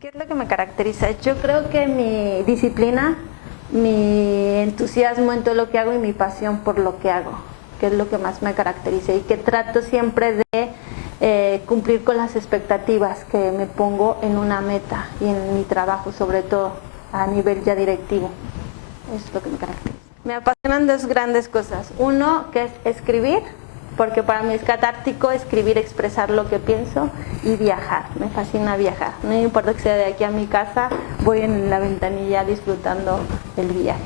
¿Qué es lo que me caracteriza? Yo creo que mi disciplina, mi entusiasmo en todo lo que hago y mi pasión por lo que hago, que es lo que más me caracteriza y que trato siempre de cumplir con las expectativas que me pongo en una meta y en mi trabajo, sobre todo a nivel ya directivo. Eso es lo que me caracteriza. Me apasionan dos grandes cosas. Uno, que es escribir, porque para mí es catártico escribir, expresar lo que pienso, y viajar. Me fascina viajar. No me importa que sea de aquí a mi casa, voy en la ventanilla disfrutando el viaje.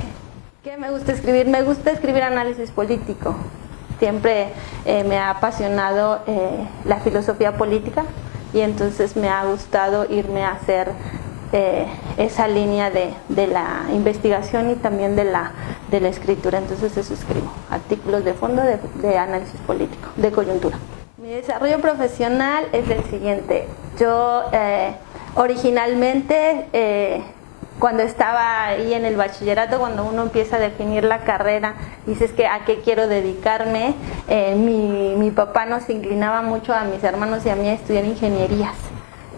¿Qué me gusta escribir? Me gusta escribir análisis político. Siempre me ha apasionado la filosofía política y entonces me ha gustado irme a hacer esa línea de la investigación y también de la escritura. Entonces eso escribo, artículos de fondo de análisis político, de coyuntura. Mi desarrollo profesional es el siguiente. Yo originalmente, cuando estaba ahí en el bachillerato, cuando uno empieza a definir la carrera, dices que a qué quiero dedicarme, mi papá nos inclinaba mucho a mis hermanos y a mí a estudiar ingenierías.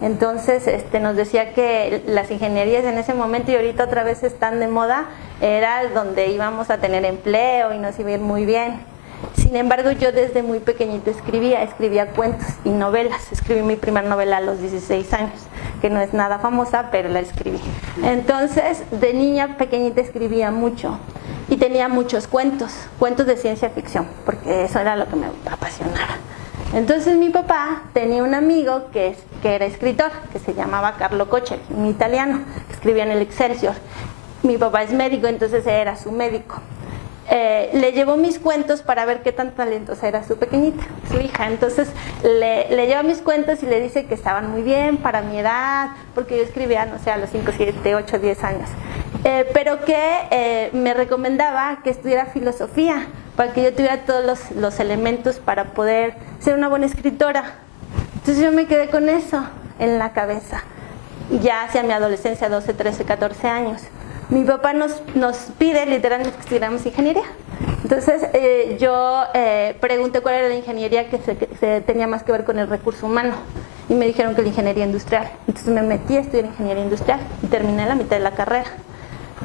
Entonces nos decía que las ingenierías en ese momento, y ahorita otra vez están de moda, era donde íbamos a tener empleo y nos iba a ir muy bien. Sin embargo, yo desde muy pequeñita escribía cuentos y novelas. Escribí mi primera novela a los 16 años, que no es nada famosa, pero la escribí. Entonces, de niña pequeñita escribía mucho y tenía muchos cuentos de ciencia ficción, porque eso era lo que me apasionaba. Entonces mi papá tenía un amigo que era escritor, que se llamaba Carlo Coche, un italiano, que escribía en el Excelsior. Mi papá es médico, entonces era su médico. Le llevó mis cuentos para ver qué tan talentosa era su pequeñita, su hija. Entonces le lleva mis cuentos y le dice que estaban muy bien para mi edad, porque yo escribía, no sé, a los 5, 7, 8, 10 años. Pero que me recomendaba que estudiara filosofía, para que yo tuviera todos los elementos para poder ser una buena escritora. Entonces yo me quedé con eso en la cabeza. Ya hacia mi adolescencia, 12, 13, 14 años. Mi papá nos pide literalmente que estudiáramos ingeniería. Entonces yo pregunté cuál era la ingeniería que se tenía más que ver con el recurso humano. Y me dijeron que la ingeniería industrial. Entonces me metí a estudiar ingeniería industrial y terminé la mitad de la carrera.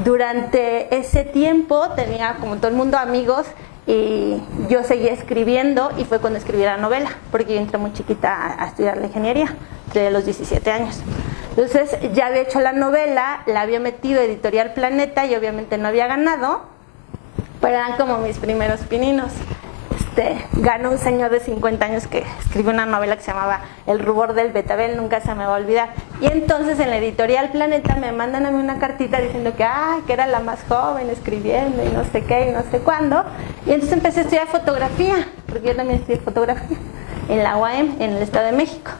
Durante ese tiempo tenía, como todo el mundo, amigos, y yo seguía escribiendo, y fue cuando escribí la novela, porque yo entré muy chiquita a estudiar la ingeniería, de los 17 años. Entonces ya había hecho la novela, la había metido a Editorial Planeta y obviamente no había ganado, pero eran como mis primeros pininos. Ganó un señor de 50 años que escribió una novela que se llamaba El rubor del betabel, nunca se me va a olvidar. Y entonces en la Editorial Planeta me mandan a mí una cartita diciendo que era la más joven escribiendo y no sé qué y no sé cuándo. Y entonces empecé a estudiar fotografía, porque yo también estudié fotografía en la UAM, en el Estado de México,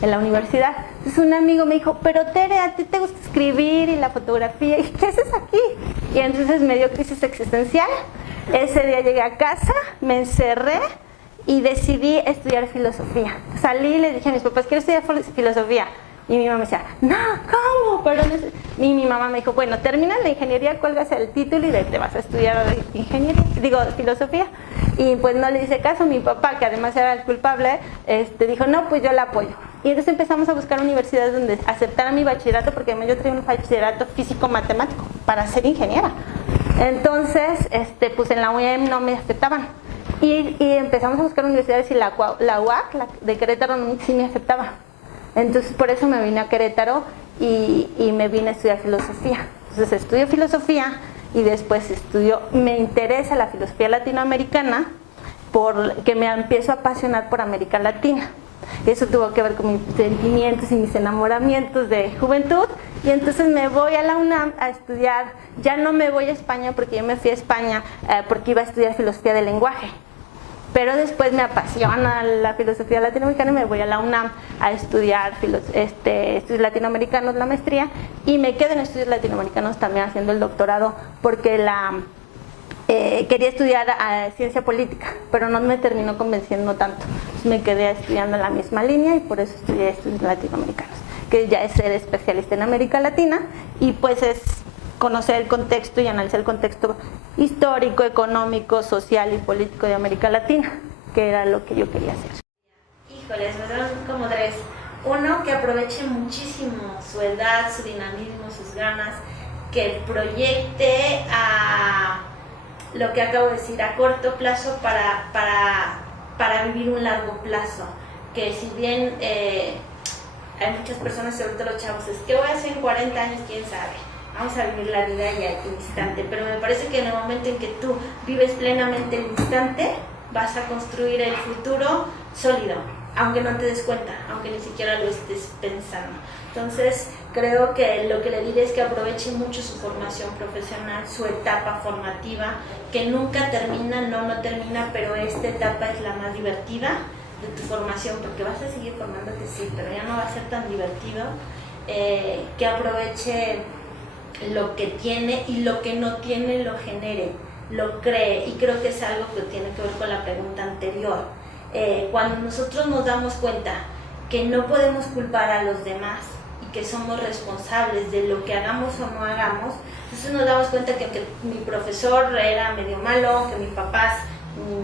en la universidad. Entonces un amigo me dijo, pero Tere, ¿a ti te gusta escribir y la fotografía? ¿Y qué haces aquí? Y entonces me dio crisis existencial. Ese día llegué a casa, me encerré y decidí estudiar filosofía. Salí y le dije a mis papás, quiero estudiar filosofía. Y mi mamá me decía, no, ¿cómo? Pero no sé. Y mi mamá me dijo, bueno, termina la ingeniería, cuelgas el título y te vas a estudiar filosofía. Y pues no le hice caso. Mi papá, que además era el culpable, dijo, no, pues yo la apoyo. Y entonces empezamos a buscar universidades donde aceptaran mi bachillerato, porque además yo traía un bachillerato físico-matemático para ser ingeniera. Entonces, pues en la UEM no me aceptaban. Y empezamos a buscar universidades y la UAC, la de Querétaro, sí me aceptaba. Entonces por eso me vine a Querétaro y me vine a estudiar filosofía. Entonces estudio filosofía y después me interesa la filosofía latinoamericana, porque me empiezo a apasionar por América Latina. Eso tuvo que ver con mis sentimientos y mis enamoramientos de juventud, y entonces me voy a la UNAM a estudiar. Ya no me voy a España, porque yo me fui a España porque iba a estudiar filosofía del lenguaje, pero después me apasiona la filosofía latinoamericana y me voy a la UNAM a estudiar estudios latinoamericanos, la maestría, y me quedo en estudios latinoamericanos también haciendo el doctorado, porque quería estudiar ciencia política, pero no me terminó convenciendo tanto. Entonces me quedé estudiando en la misma línea y por eso estudié estudios latinoamericanos, que ya es ser especialista en América Latina, y pues es conocer el contexto y analizar el contexto histórico, económico, social y político de América Latina, que era lo que yo quería hacer. Híjoles, pues son como tres Uno, que aproveche muchísimo su edad, su dinamismo, sus ganas, que proyecte a lo que acabo de decir, a corto plazo para vivir un largo plazo. Que si bien hay muchas personas, sobre todo los chavos, es que voy a hacer en 40 años, quién sabe, vamos a vivir la vida ya al instante, pero me parece que en el momento en que tú vives plenamente el instante, vas a construir el futuro sólido, aunque no te des cuenta, aunque ni siquiera lo estés pensando. Entonces creo que lo que le diré es que aproveche mucho su formación profesional, su etapa formativa, que nunca termina, no termina, pero esta etapa es la más divertida de tu formación, porque vas a seguir formándote, sí, pero ya no va a ser tan divertido. Que aproveche lo que tiene y lo que no tiene lo genere, lo cree, y creo que es algo que tiene que ver con la pregunta anterior. Cuando nosotros nos damos cuenta que no podemos culpar a los demás y que somos responsables de lo que hagamos o no hagamos, entonces nos damos cuenta que aunque mi profesor era medio malo, aunque mis papás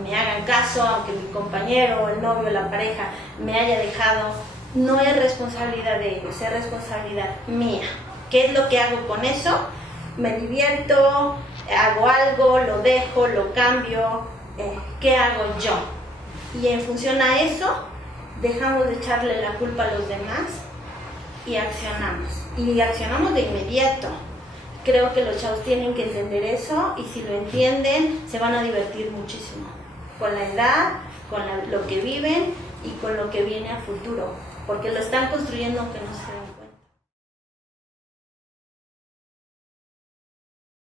me hagan caso, aunque mi compañero, el novio, la pareja me haya dejado, no es responsabilidad de ellos, es responsabilidad mía. ¿Qué es lo que hago con eso? Me divierto, hago algo, lo dejo, lo cambio, ¿qué hago yo? Y en función a eso, dejamos de echarle la culpa a los demás y accionamos. Y accionamos de inmediato. Creo que los chavos tienen que entender eso, y si lo entienden, se van a divertir muchísimo con la edad, con lo que viven y con lo que viene a futuro, porque lo están construyendo aunque no se